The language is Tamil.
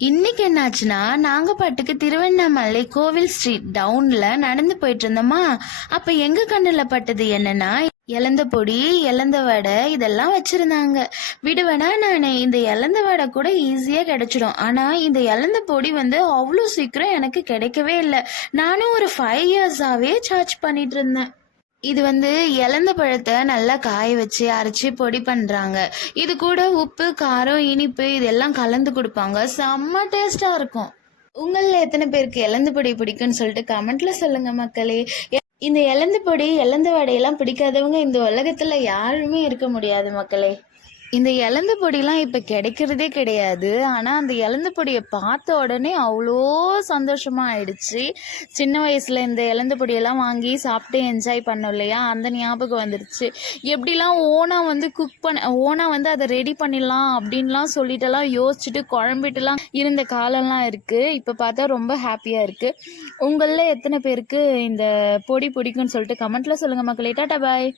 இன்னைக்கு என்னாச்சுன்னா நாங்க பாட்டுக்கு திருவண்ணாமலை கோவில் ஸ்ட்ரீட் டவுன்ல நடந்து போயிட்டு இருந்தோமா அப்ப எங்க கண்ணுல பட்டது என்னன்னா இலந்த பொடி இலந்த வடை இதெல்லாம் வச்சிருந்தாங்க. விடுவேனா நான் இந்த இலந்த வடை கூட ஈஸியா கிடைச்சிடும். ஆனா இந்த இலந்த பொடி வந்து அவ்வளோ சீக்கிரம் எனக்கு கிடைக்கவே இல்லை. நானும் ஒரு ஃபைவ் இயர்ஸாவே சார்ஜ் பண்ணிட்டு இருந்தேன் இது வந்து இலந்த பழத்தை நல்லா காய வச்சு அரைச்சி பொடி பண்றாங்க. இது கூட உப்பு காரம் இனிப்பு இதெல்லாம் கலந்து கொடுப்பாங்க. செம்ம டேஸ்டா இருக்கும். உங்களில் எத்தனை பேருக்கு இலந்த பொடி பிடிக்கும்னு சொல்லிட்டு கமெண்ட்ல சொல்லுங்க மக்களே. இந்த இலந்த பொடி இலந்த வடையெல்லாம் பிடிக்காதவங்க இந்த உலகத்துல யாருமே இருக்க முடியாது மக்களே. இந்த இலந்த பொடிலாம் இப்போ கிடைக்கிறதே கிடையாது. ஆனால் அந்த இலந்த பொடியை பார்த்த உடனே அவ்வளோ சந்தோஷமா ஆயிடுச்சு. சின்ன வயசில் இந்த இலந்த பொடியெல்லாம் வாங்கி சாப்பிட்டு என்ஜாய் பண்ணோம் இல்லையா? அந்த ஞாபகம் வந்துருச்சு. எப்படிலாம் ஓனாக வந்து குக் பண்ண ஓனாக வந்து அதை ரெடி பண்ணிடலாம் அப்படின்லாம் சொல்லிட்டுலாம் யோசிச்சுட்டு குழம்பிட்டுலாம் இருந்த காலம்லாம் இருக்குது இப்போ பார்த்தா ரொம்ப ஹாப்பியாக இருக்குது உங்களில் எத்தனை பேருக்கு இந்த பொடி பிடிக்கும்னு சொல்லிட்டு கமெண்ட்டில் சொல்லுங்கள் மக்களே. Tata bye.